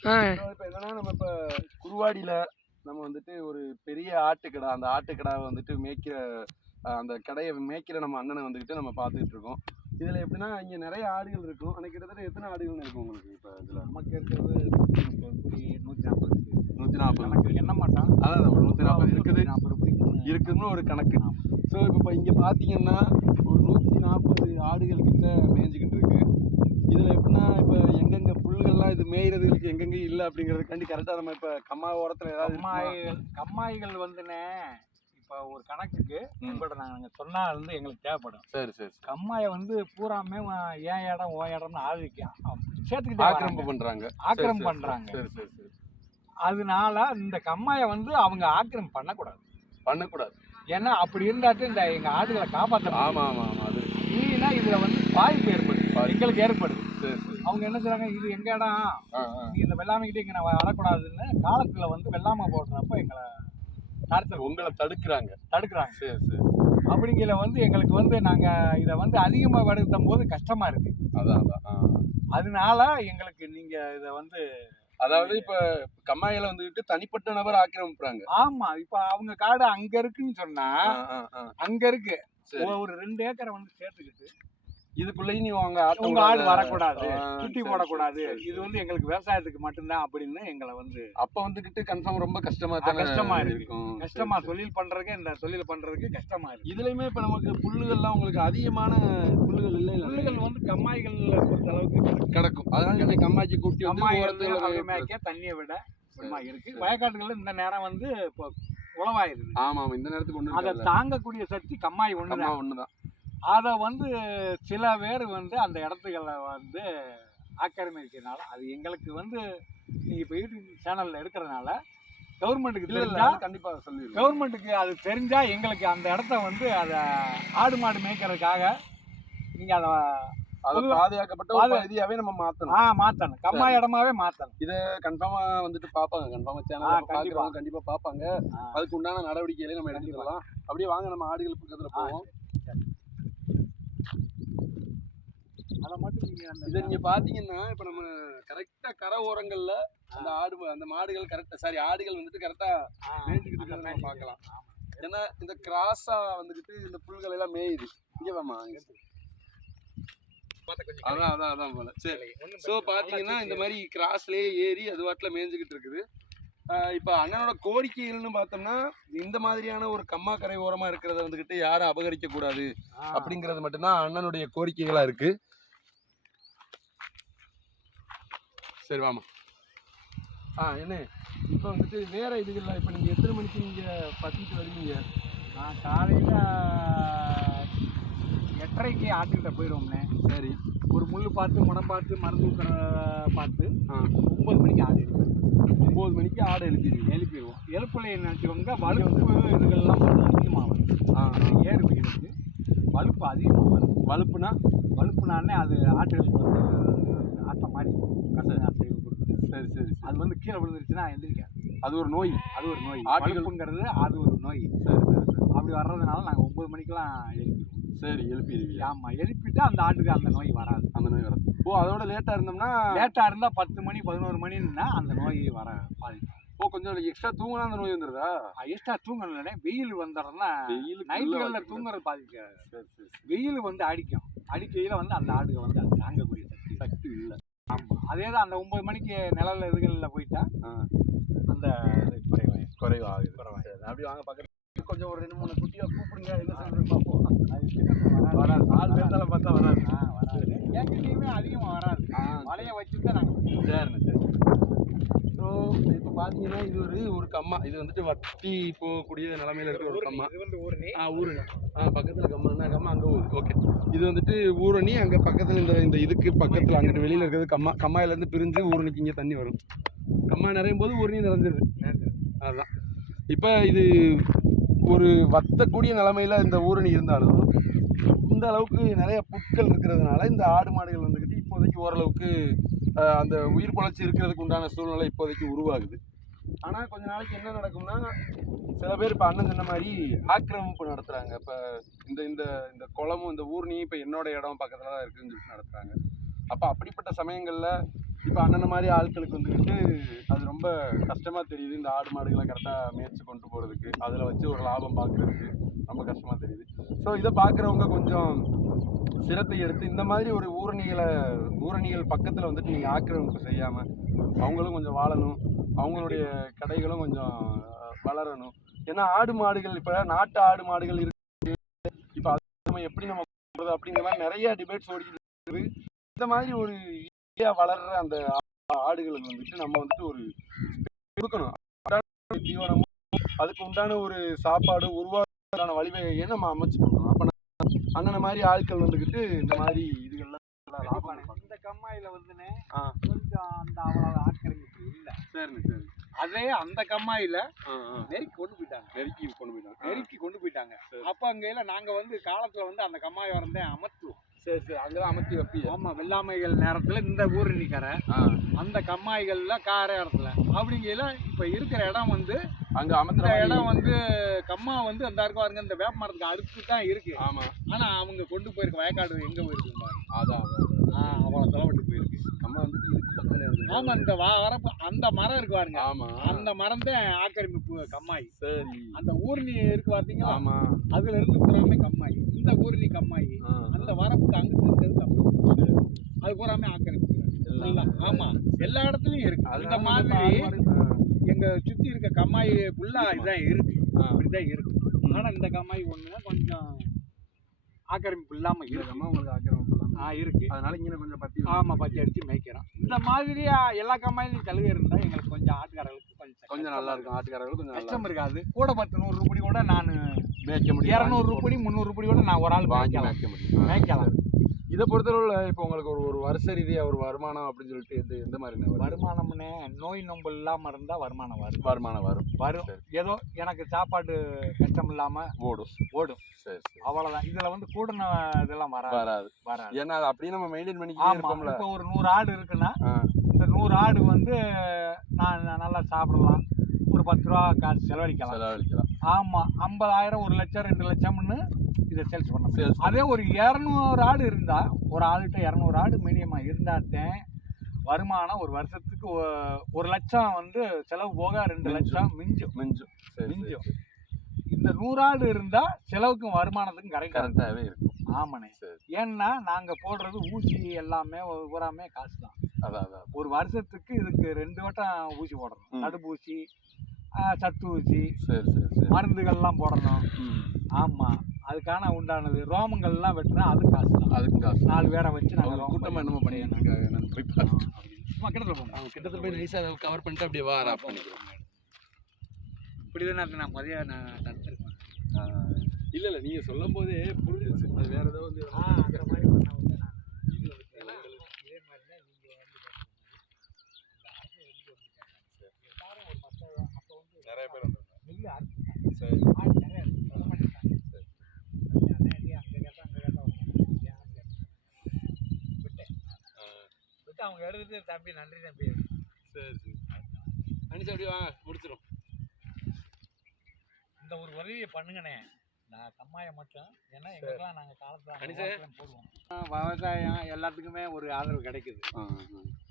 இப்போ என்னன்னா நம்ம இப்போ குருவாடியில் நம்ம வந்துட்டு ஒரு பெரிய ஆட்டுக்கடா அந்த ஆட்டுக்கடாவை வந்துட்டு மேய்க்கிற அந்த கடையை மேய்க்கிற நம்ம அண்ணனை வந்துக்கிட்டு நம்ம பார்த்துக்கிட்டு இருக்கோம். இதில் எப்படின்னா இங்கே நிறைய ஆடுகள் இருக்கும். ஆனால் கிட்டத்தட்ட எத்தனை ஆடுகள் இருக்கும் உங்களுக்கு இப்போ இதில்? நமக்கு இருக்கிறது நூற்றி நாற்பது. நூற்றி நாற்பது. கணக்கு எண்ண மாட்டான். அதான் ஒரு நூற்றி நாற்பது இருக்குது. இருக்குன்னு ஒரு கணக்கு. ஸோ இப்போ இங்கே பார்த்தீங்கன்னா ஒரு நூற்றி நாற்பது ஆடுகள் கிட்ட மேய்ஞ்சிக்கிட்டு இருக்கு. இதில் எப்படின்னா இப்போ எங்கெங்கே புல்லுகள்லாம் இது மேய்கிறதுக்கு எங்கெங்கே இல்லை அப்படிங்கிறதுக்காண்டி கரெக்டாக நம்ம இப்போ கம்மா ஓரத்தில் ஏதாவது? கம்மாய்கள் கம்மாய்கள் வந்துனே இப்போ ஒரு கணக்குக்கு உங்கள்கிட்ட நாங்கள் சொன்னால் வந்து எங்களுக்கு தேவைப்படும். சரி சரி கம்மாயை வந்து பூராமே என் இடம் ஓ இடம்னு ஆதிக்க சேர்த்துக்கிட்டே ஆக்கிரமிப்பு வராங்க. பண்றாங்க ஆக்கிரமிப்பு சரி, சரி. சரி அதனால இந்த கம்மாயை வந்து அவங்க ஆக்கிரமிப்பு பண்ணக்கூடாது. பண்ணக்கூடாது. ஏன்னா அப்படி இருந்தாட்டு இந்த எங்க ஆடுகளை காப்பாற்ற ஆமா ஆமா ஆமா அது. இல்லைன்னா இதுல வந்து பாதிப்பு எங்களுக்கு ஏற்படுது அவங்க என்ன செய்றாங்க இது எங்க இடம்? நீ இந்த வெள்ளாமைக்கிட்டே இங்க நான் வரக்கூடாதுன்னு காலத்துல வந்து வெள்ளாமை போடுறப்ப எங்களை தடுத்து உங்களை தடுக்கிறாங்க. தடுக்கிறாங்க. சரி சரி. அப்படிங்கிற வந்து எங்களுக்கு வந்து நாங்க இதை வந்து அதிகமாக வடுத்தும் போது கஷ்டமா இருக்கு. அதான் அதான். அதனால எங்களுக்கு நீங்க இதை வந்து அதாவது இப்ப கம்மாயில வந்துட்டு தனிப்பட்ட நபர் ஆக்கிரமிப்புறாங்க. ஆமா இப்ப அவங்க காடு அங்க இருக்குன்னு சொன்னா. அங்க இருக்கு. ஒரு ரெண்டு ஏக்கரை வந்து சேர்த்துக்கிட்டு இதுக்குள்ளேயும் நீ உங்க உங்க ஆடு விடாத. வரக்கூடாது குட்டி போடக்கூடாது இது. வந்து எங்களுக்கு விவசாயத்துக்கு மட்டும்தான் அப்படின்னு எங்களை வந்து அப்ப வந்துகிட்டு கன்ஃபார்ம் ரொம்ப கஷ்டமா தானே கஷ்டமா இருக்கு. இருக்கும் கஷ்டமா. தொழில் பண்றதுக்கு இந்த தொழில் பண்றதுக்கு கஷ்டமா இருக்கு இதுலயுமே இப்ப நமக்கு புல்லுகள்லாம் உங்களுக்கு அதிகமான புல்லுகள் இல்லை புல்லுகள் வந்து கம்மாய்கள் பொறுத்த அளவுக்கு கிடக்கு. கிடக்கும் அதனால நீங்க கம்மாய்ச்சி கூட்டி கம்மாய்கள் மேய்க்க தண்ணியை விட சும்மா இருக்கு. வயக்காட்டுகள்ல இந்த நேரம் வந்து இப்போ உழவாயிருது ஆமா இந்த நேரத்துக்கு ஒண்ணு அதை. தாங்கக்கூடிய சக்தி கம்மாய் ஒண்ணுதான் ஒண்ணுதான் அதை வந்து சில பேர் வந்து அந்த இடத்துகளை வந்து ஆக்கிரமிக்கிறதுனால அது எங்களுக்கு வந்து நீங்க இப்போ யூடியூப் சேனல்ல எடுக்கிறதுனால கவர்மெண்ட்டுக்கு இல்ல இல்ல தெரிஞ்சா அது கண்டிப்பா சொல்லிடுங்க கவர்மெண்ட்டுக்கு அது தெரிஞ்சா எங்களுக்கு அந்த இடத்த வந்து அதை ஆடு மாடு மேய்க்கிறதுக்காக நீங்க அதை அது பாதுகாக்கப்பட்ட பகுதியாவே நம்ம மாத்தணும். ஆ மாத்தணும். கம்மா இடமாவே மாத்தணும். கன்ஃபார்மா வந்துட்டு பாப்பாங்க கன்ஃபார்மா ஆ, சேனல் கண்டிப்பா. பாக்குறவங்க கண்டிப்பா பாப்பாங்க ஆ. அதுக்கு உண்டான நடவடிக்கைகளை நம்ம எடுத்துக்கலாம். அப்படியே வாங்க நம்ம ஆடுகள் பக்கத்துல போவோம். அதை மட்டும் நீங்க அந்த இதை நீங்க பாத்தீங்கன்னா இப்ப நம்ம கரெக்டா கரை ஓரங்கள்ல அந்த ஆடு அந்த மாடுகள் கரெக்டா சாரி ஆடுகள் வந்துட்டு கரெக்டா ஆ, மேய்ஞ்சுக்கிட்டு நம்ம. பார்க்கலாம். ஏன்னா இந்த கிராஸா வந்துகிட்டு இந்த புல்கள் எல்லாம் மேயுது. இங்க வாமா இங்க அதான் அதான் அதான் போல. சரி. ஸோ. பார்த்தீங்கன்னா இந்த மாதிரி கிராஸ்லேயே ஏறி அது வாட்டில் மேய்ஞ்சிக்கிட்டு இருக்குது. இப்போ அண்ணனோட கோரிக்கைகள்னு பார்த்தோம்னா இந்த மாதிரியான ஒரு கம்மா கரை ஓரமாக இருக்கிறத வந்துக்கிட்டு யாரும் அபகரிக்க கூடாது ஆ, அப்படிங்கிறது மட்டும்தான் அண்ணனுடைய கோரிக்கைகளாக இருக்கு. சரி வாமா ஆ என்ன? இப்போ வந்துட்டு வேற இதுகளில் இப்போ நீங்கள் எத்தனை மணிக்கு நீங்கள் பத்திட்டு வருவீங்க? நான் காலையில எட்டரைக்கு ஆட்டுக்கிட்ட போயிடுவோம்னே சரி. ஒரு முள் பார்த்து முடம் பார்த்து மருந்து ஊத்துற பார்த்து ஆ. ஒன்பது மணிக்கு ஆடு எழுப்பிடுவோம். ஒம்பது மணிக்கு ஆடை எழுப்பிடுவீங்க. எழுப்பிடுவோம். எழுப்புல நினச்சிக்கோங்க வலுப்பு இதுகள்லாம் அதிகமாக வரும். ஏறு வீடுக்கு வலுப்பு அதிகமாக வரும் வலுப்புனா? வலுப்புனாலே அது ஆட்டுகளுக்கு வந்து ஆட்டம் மாதிரி கண்ணு அசைவு கொடுக்குது சரி சரி சரி. அது வந்து கீழே விழுந்துருச்சுன்னா எந்திரிக்காது. அது ஒரு நோய். அது ஒரு நோய். ஆட்டுகள்- வலுப்புங்கிறது அது ஒரு நோய். சரி சரி சரி. அப்படி வர்றதுனால நாங்கள் ஒன்பது மணிக்கெல்லாம் எழுப்பிடுவோம். சரி எழுப்பிடுவீங்க. ஆமாம் எழுப்பிட்டா அந்த ஆட்டுக்கு அந்த நோய் வராது. அந்த நோய் வராது. ஓ அதோட லேட்டா இருந்தோம்னா லேட்டாக இருந்தால் பத்து மணி பதினோரு மணின்னா அந்த நோய் வர பாதிக்கும் ஓ கொஞ்சம் எக்ஸ்ட்ரா தூங்கினா அந்த நோய் வந்துருதா? எக்ஸ்ட்ரா தூங்கணும்னே வெயில் வந்துடுறதுனா வெயிலுக்கு நைட்டுகளில் தூங்குறது பாதிக்காது. சரி சரி. வெயில் வந்து அடிக்கும். அடிக்கையில் வந்து அந்த ஆடுக வந்து அது தாங்கக்கூடிய சக்தி. சக்தி இல்ல. ஆமாம் அதே தான் அந்த ஒன்பது மணிக்கு நிழல் இதுகளில் போயிட்டா. அந்த குறைவாயிடும். குறைவாகுது. சரி அப்படி வாங்க பக்கத்துல கொஞ்சம் ஒரு ரெண்டு மூணு குட்டியா கூப்பிடுங்க. என்ன பார்ப்போம். வராது. ஆள் பேர்த்தால பார்த்தா வராது. ஆ வராது. எங்கேயுமே அதிகமாக வராது. மழையை வச்சு தான் நாங்கள் சரிண்ணே சரி. ஸோ இப்போ பார்த்தீங்கன்னா இது ஒரு ஒரு கம்மா. இது வந்துட்டு வத்தி போகக்கூடிய நிலமையில இருக்கிற ஒரு கம்மா. இது வந்து ஊரணி. ஆ ஊரணி. ஆ பக்கத்தில் கம்மா. கம்மா? அங்கே ஊர் ஓகே இது வந்துட்டு ஊரணி அங்கே பக்கத்தில் இந்த இந்த இதுக்கு பக்கத்தில் அங்கிட்டு வெளியில் இருக்கிறது கம்மா. கம்மாயிலேருந்து பிரிஞ்சு ஊரணிக்கு இங்கே தண்ணி வரும். கம்மா நிறையும் போது ஊரணி நிறைஞ்சிருது. அதுதான் இப்போ இது ஒரு வத்தக்கூடிய நிலமையில இந்த ஊரணி இருந்தாலும் இந்த அளவுக்கு நிறைய புட்கள் இருக்கிறதுனால இந்த ஆடு மாடுகள் வந்துக்கிட்டு இப்போதைக்கு ஓரளவுக்கு அந்த உயிர் பழச்சி இருக்கிறதுக்கு உண்டான சூழ்நிலை இப்போதைக்கு உருவாகுது. ஆனால் கொஞ்ச நாளைக்கு என்ன நடக்கும்னா சில பேர் இப்போ அண்ணன் சொன்ன மாதிரி ஆக்கிரமிப்பு நடத்துகிறாங்க இப்போ இந்த இந்த இந்த குளமும் இந்த ஊர்னியும் இப்போ என்னோட இடம் பக்கத்தில் தான் இருக்குதுன்னு சொல்லிட்டு நடத்துகிறாங்க அப்போ அப்படிப்பட்ட சமயங்களில் இப்போ அண்ணன் மாதிரி ஆட்களுக்கு வந்துக்கிட்டு அது ரொம்ப கஷ்டமாக தெரியுது. இந்த ஆடு மாடுகளை கரெக்டாக மேய்ச்சி கொண்டு போகிறதுக்கு அதில் வச்சு ஒரு லாபம் பார்க்குறதுக்கு ரொம்ப கஷ்டமாக தெரியுது. ஸோ இதை பார்க்குறவங்க கொஞ்சம் சிரத்தை எடுத்து இந்த மாதிரி ஒரு ஊரணிகளை ஊரணிகள் பக்கத்தில் வந்துட்டு நீங்கள் ஆக்கிரமிப்பு செய்யாமல் அவங்களும் கொஞ்சம் வாழணும் அவங்களுடைய கடைகளும் கொஞ்சம் வளரணும். ஏன்னா ஆடு மாடுகள் இப்போ நாட்டு ஆடு மாடுகள் இருக்கு. இப்போ அது நம்ம எப்படி நம்ம பண்ணுறது அப்படிங்கிற மாதிரி நிறைய டிபேட்ஸ் ஓடிக்கிட்டு இந்த மாதிரி ஒரு ஈஸியாக வளர்கிற அந்த ஆடுகளுக்கு வந்துட்டு நம்ம வந்துட்டு ஒரு கொடுக்கணும். தீவனமும் அதுக்கு உண்டான ஒரு சாப்பாடு உருவாக்கான வழிவகையை நம்ம அமைச்சு கொடுக்கணும். அப்போ அண்ணனை மாதிரி ஆட்கள் வந்துக்கிட்டு இந்த மாதிரி இதுகள்லாம். இந்த கம்மாயில வந்துனே. கொஞ்சம் அந்த அவ்வளவு ஆக்கிரமிப்பு இல்ல. சரிண்ணே சரி அதே அந்த கம்மாயில நெருக்கி கொண்டு போயிட்டாங்க. நெருக்கி கொண்டு போயிட்டாங்க. நெருக்கி கொண்டு போயிட்டாங்க. அப்ப அங்கையில நாங்க வந்து காலத்துல வந்து அந்த கம்மாய் வரந்தே அமர்த்துவோம் சரி சரி அங்கதான் அமர்த்தி வைப்பீங்க. ஆமா வெள்ளாமைகள் நேரத்துல இந்த ஊர் நிக்கிற. ஆ. அந்த கம்மாய்கள்ல கார இடத்துல. அப்படிங்கையில இப்ப இருக்கிற இடம் வந்து அங்க மாதிரி இடம் வந்து கம்மா வந்து அந்த இருக்கு பாருங்க இந்த வேப்ப மரத்துக்கு அடுத்து தான் இருக்கு. ஆமா. ஆனா அவங்க கொண்டு போயிருக்க வயக்காடு எங்க போயிருக்கு பாருங்க. அதான். ஆ, அவ்வளவு தொலைவிட்டு போயிருக்கு நம்ம வந்துட்டு இதுக்கு பக்கத்துல இருந்து ஆமா இந்த வா- வரப்பு அந்த மரம் இருக்கு பாருங்க ஆமா. அந்த மரம் தான் ஆக்கிரமிப்பு கம்மாய். சரி. அந்த ஊர்னி இருக்கு பாத்தீங்களா? ஆமா. அதுல இருந்து பூராமே கம்மாய். இந்த ஊர்னி கம்மாய். அந்த வரப்புக்கு அங்கிட்டு இருக்கிறது கம்மாய் அது பூராமே ஆக்கிரமிப்பு ஆமா. எல்லா இடத்துலயும் இருக்கு. நம்ம மாதிரி எங்க சுத்தி இருக்க கம்மாய் ஃபுல்லா இதான் இருக்கு. இப்படிதான் இருக்கு. ஆனா இந்த கம்மாய் ஒண்ணுதான் கொஞ்சம் ஆக்கிரமிப்பு இல்லாம இந்த இருக்கு. கம்மா உங்களுக்கு ஆக்கிரமிப்பு. ஆ இருக்கு. அதனால இங்க கொஞ்சம் பத்தி ஆமா பச்சை அடிச்சு மேய்க்கிறோம். இந்த மாதிரியா எல்லா கம்மாயிலும் கழுகு இருந்தா எங்களுக்கு கொஞ்சம் ஆட்டுக்காரர்களுக்கு கொஞ்சம் கொஞ்சம் நல்லா இருக்கும். ஆட்டுக்காரர்கள் கொஞ்சம் கஷ்டம் இருக்காது. கூட பத்து நூறு ரூபாய் கூட நான் மேய்க்க முடியும். இரநூறு ரூபாய் முந்நூறு ரூபாய் கூட நான் ஒரு ஆள் வாங்கி மேய்க்க முடியும். மேய்க்கலாம். இதை பொறுத்தளவுல இப்போ உங்களுக்கு ஒரு ஒரு வருஷ ரீதியா ஒரு வருமானம் அப்படின்னு சொல்லிட்டு எந்த எந்த மாதிரி வரும் வருமானம்னே நோய் நொம்பு இல்லாம இருந்தா வருமானம் வரும். வருமானம் வரும். வரும். ஏதோ எனக்கு சாப்பாடு கஷ்டம் இல்லாம ஓடும். ஓடும். சரி அவ்வளவுதான். இதுல வந்து கூடுன இதெல்லாம் வராது. வராது. வராது. ஏன்னா அது அப்படியே நம்ம மெயின்டைன் இருப்போம்ல இப்போ ஒரு நூறு ஆடு இருக்குன்னா. இந்த நூறு ஆடு வந்து நான் நல்லா சாப்பிடலாம். ஒரு பத்து ரூபா காசு செலவழிக்கலாம். செலவழிக்கலாம். ஆமா ஐம்பதாயிரம் ஒரு லட்சம் ரெண்டு லட்சம்னு இதை சேல்ஸ் பண்ண முடியும். அதே ஒரு இரநூறு ஆடு இருந்தா ஒரு ஆளுகிட்ட இரநூறு ஆடு மினிமம் இருந்தாத்தேன் வருமானம் ஒரு வருஷத்துக்கு ஒரு லட்சம் வந்து செலவு போக ரெண்டு. லட்சம் மிஞ்சும். மிஞ்சும். மிஞ்சும். இந்த நூறாடு இருந்தா செலவுக்கும் வருமானத்துக்கும் கரெக்டாக கரெக்டாகவே இருக்கும். ஆமாண்ணே. ஏன்னா நாங்க போடுறது ஊசி எல்லாமே பூராமே காசு தான் அதான். ஒரு வருஷத்துக்கு இதுக்கு ரெண்டு வட்டம் ஊசி போடணும். ம். சத்து ஊசி சரி சரி சரி. மருந்துகள்லாம் போடணும். ம். ஆமா. அதுக்கான உண்டானது. ரோமங்கள்லாம் வெட்டினா அது காசு தான். அதுக்கும் காசு நாலு பேரை வச்சு நாங்கள் கூட்டமா என்னமோ பண்ணிட்டு இருக்காங்க. நான் போய் பார்த்து சும்மா கிட்டத்தில் போங்க. அவங்க கிட்டத்தட்ட போய் நைஸாக கவர் பண்ணிட்டு அப்படியே வா ஆஃப் பண்ணிக்கிறோம் இப்படி தான் நான் மதியம் நான் தடுத்துருக்கேன். இல்ல இல்ல நீங்க சொல்லும் போதே புரிஞ்சிருச்சு வேற ஏதோ வந்து ஆ அந்த மாதிரி பண்ண வந்து நான் இது வந்து ஏன்னா, இதே மாதிரி தான் நீங்கள் வந்து எல்லாரும் ஒரு பத்து அப்போ வந்து நிறைய பேர் வந்திருந்தாங்க நெல் அறுத்துட்டாங்க சரி ஆள் நிறைய இருக்கு. சொல்ல மாட்டேங்கிறாங்க. அண்ணே, அண்ணே, அங்க கேட்டா, அங்க கேட்டா ஒண்ணும் ஏன் அங்க கேட்டா? விட்டேன். விட்டு அவங்க எடுத்துட்டு தம்பி நன்றி தம்பி. சரி சரி. அனிஷா அப்படியே வாங்க. முடிச்சிடும் இந்த ஒரு உதவியை பண்ணுங்கண்ணே. நான் கம்மாயை மட்டும் ஏன்னா எங்களுக்கெல்லாம் நாங்கள் காலத்தில். போடுவோம். விவசாயம் எல்லாத்துக்குமே ஒரு ஆதரவு கிடைக்குது.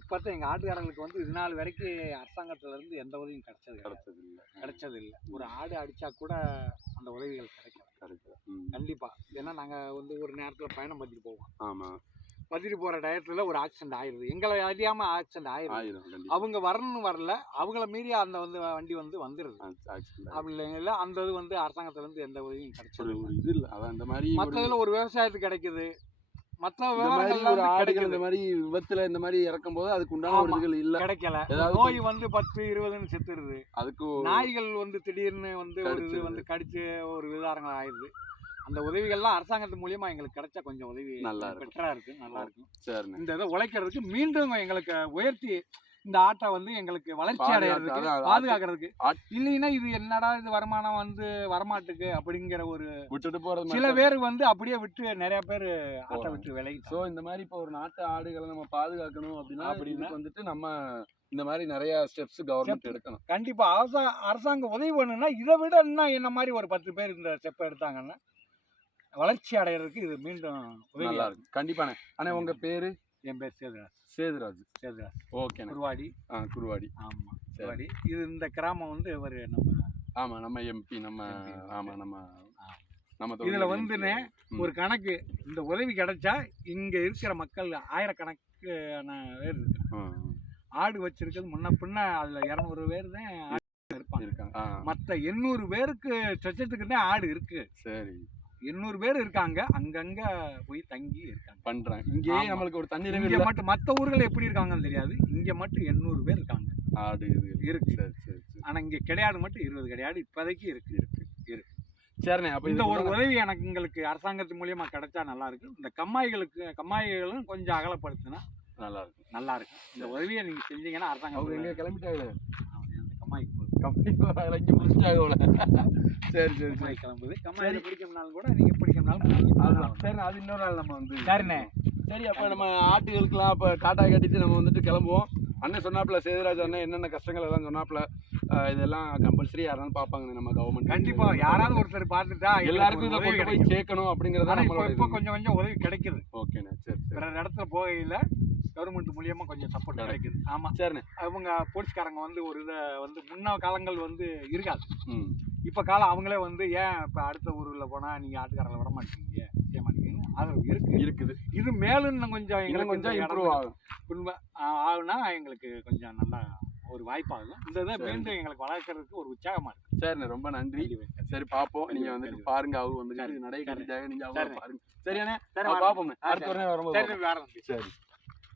இப்போ எங்கள் ஆட்டுக்காரங்களுக்கு வந்து இது நாள் வரைக்கும் அரசாங்கத்துல இருந்து எந்த உதவியும் கிடைச்சது. கிடைச்சது இல்லை கிடைச்சது இல்லை ஒரு ஆடு அடிச்சா கூட அந்த உதவிகள் கிடைக்கல. கிடைக்கல. ம். கண்டிப்பா. ஏன்னா நாங்க வந்து ஒரு நேரத்துல பயணம் பண்ணிட்டு போவோம். ஆமா. பதிட்டு போற டயத்துல ஒரு ஆக்சிடென்ட் ஆயிருது. எங்களை அறியாம ஆக்சிடென்ட் ஆயிருது. கண்டிப்பா. அவங்க வரணும்னு வரல. அவங்கள மீறி அந்த வந்து வண்டி வந்து வந்துருது. அப்படி இல்லைங்களா அந்த இது வந்து அரசாங்கத்துல இருந்து எந்த உதவியும் கிடைச்சது இது இல்லை. அதான் இந்த மாதிரி மற்றதுல ஒரு விவசாயத்துக்கு கிடைக்குது. மற்ற ஒரு ஆடுகள் இந்த மாதிரி விபத்துல இந்த மாதிரி இறக்கும் போது அதுக்கு உண்டான ஒரு ஆமா. இதுகள் இல்ல. கிடைக்கல. நோய் வந்து பத்து இருபதுன்னு செத்துருது. அதுக்கு நாய்கள் வந்து திடீர்னு வந்து ஒரு இது. வந்து கடிச்சு ஒரு விதாரங்கள் ஆயிடுது அந்த உதவிகள்லாம் அரசாங்கத்து மூலியமா எங்களுக்கு கிடைச்ச கொஞ்சம் உதவி நல்லா இருக்கும். பெட்டரா இருக்கு நல்லா இருக்கும். சரிண்ணே. இந்த இதை உழைக்கிறதுக்கு மீண்டும் எங்களுக்கு உயர்த்தி இந்த ஆட்டை வந்து எங்களுக்கு வளர்ச்சி அடையிறதுக்கு பாதுகாக்கிறதுக்கு. இல்லைன்னா இது என்னடா இது வருமானம் வந்து வரமாட்டுக்கு அப்படிங்கிற ஒரு விட்டுட்டு போறது சில பேர் வந்து அப்படியே விட்டு நிறைய பேர் ஆட்டை. விட்டு விலகிட்டாங்க. ஸோ இந்த மாதிரி இப்போ ஒரு நாட்டு ஆடுகளை நம்ம பாதுகாக்கணும் அப்படின்னா அப்படின்னா? வந்துட்டு நம்ம இந்த மாதிரி நிறைய ஸ்டெப்ஸ் கவர்மெண்ட் எடுக்கணும். கண்டிப்பா. அரசா அரசாங்கம் உதவி பண்ணுன்னா இதை விட இன்னும் என்ன மாதிரி ஒரு பத்து பேர் இந்த ஸ்டெப் எடுத்தாங்கன்னா வளர்ச்சி அடையிறதுக்கு இது மீண்டும் நல்லா இருக்கும். கண்டிப்பாண்ணே அண்ணே உங்க பேரு? என் பேர் சேதுராஜ். சேதுராஜ். சேதுராஜ். ஓகேண்ணே. குருவாடி. ஆ குருவாடி. ஆமா சரி. குருவாடி. இது இந்த கிராமம் வந்து ஒரு நம்ம ஆமா நம்ம எம்பி நம்ம MP, ஆமா நம்ம. நம்ம இதுல. ம். ஒரு கணக்கு. இந்த உதவி கிடைச்சா இங்க இருக்கிற மக்கள் ஆயிரக்கணக்கான பேர் இருக்காங்க. ஆடு வச்சிருக்கிறது முன்ன பின்ன அதுல இரநூறு பேர் தான் ஆடு இருப்பாங்க மற்ற எண்ணூறு பேருக்கு சொச்சத்துக்கு தான் ஆடு இருக்கு. சரி. எண்ணூறு பேர் இருக்காங்க. அங்கங்க போய் தங்கி இருக்காங்க. பண்றேன் இங்கேயே. நம்மளுக்கு ஒரு தண்ணி இங்க மட்டும் மற்ற ஊர்கள் எப்படி இருக்காங்கன்னு தெரியாது. இங்க மட்டும் எண்ணூறு பேர் இருக்காங்க. ஆடு இது இருக்கு. சரி சரி சரி. ஆனா இங்க கிடையாது மட்டும் இருபது கிடையாது. இப்போதைக்கு இருக்கு. இருக்கு. சரிண்ணே அப்ப இந்த ஒரு உதவி எனக்கு எங்களுக்கு அரசாங்கத்து மூலியமா கிடைச்சா நல்லா இருக்கு இந்த கம்மாய்களுக்கு கம்மாய்களும் கொஞ்சம் அகலப்படுத்தினா நல்லா இருக்கும். நல்லா இருக்கும். இந்த உதவியை நீங்க செஞ்சீங்கன்னா அவங்க அரசாங்கம் எங்க கிளம்பிட்டாங்க. கம்பெனி இறங்கி முடிச்சிட்டாங்க போல சரி சரி கிளம்புது. கம்மாயில பிடிக்கணும்னாலும் கூட நீங்க பிடிக்கணும்னாலும். அதுதான். சரி அது இன்னொரு நாள் நம்ம வந்து சரிண்ணே சரி அப்ப நம்ம ஆட்டுகளுக்கெல்லாம் அப்ப காட்டா கட்டிட்டு நம்ம வந்துட்டு கிளம்புவோம். அண்ணன் சொன்னாப்ல சேதுராஜ் அண்ணன் என்னென்ன கஷ்டங்கள் எல்லாம் சொன்னாப்ல அஹ் இதெல்லாம் கம்பல்சரி யாராலும் பார்ப்பாங்க நம்ம கவர்மெண்ட் கண்டிப்பா. யாராவது ஒருத்தர் பார்த்துட்டா எல்லாருக்கும் இதை போய். சேர்க்கணும் அப்படிங்கறத இப்போ. கொஞ்சம் கொஞ்சம் உதவி கிடைக்குது. ஓகேண்ணே சரி சரி. வேற இடத்துல போகையில கவர்மெண்ட் மூலியமா கொஞ்சம் சப்போர்ட் கிடைக்குது. ஆமா. சரிண்ணே. அவங்க போலீஸ்காரங்க வந்து ஒரு இதை வந்து முன்ன காலங்கள் வந்து இருக்காது. இப்ப காலம் அவங்களே வந்து ஏன் இப்ப அடுத்த ஊர்ல போனா நீங்க ஆட்டுக்காரங்களை விட மாட்டீங்க? செய்ய மாட்டீங்கன்னு அது இருக்கு. இருக்குது. இது மேலும் இன்னும் கொஞ்சம் எங்களுக்கு கொஞ்சம் இம்ப்ரூவ் ஆகும். உண்மை ஆகுனா எங்களுக்கு கொஞ்சம் நல்லா ஒரு வாய்ப்பாகும். இந்த இதை. மீண்டும் எங்களுக்கு வளர்க்கறதுக்கு ஒரு உற்சாகமா இருக்கு. சரிண்ணே ரொம்ப நன்றி. சரி பாப்போம். நீங்க கண்டிப்பா, வந்துட்டு கண்டிப்பா. பாருங்க அவங்க வந்துட்டு சரி, நடை சரி. கட்டிட்டாங்க நீங்க அவங்க. பாருங்க. சரியாண்ணே சரி, ஆ, அடுத்த வரும்போது வந்து சரி.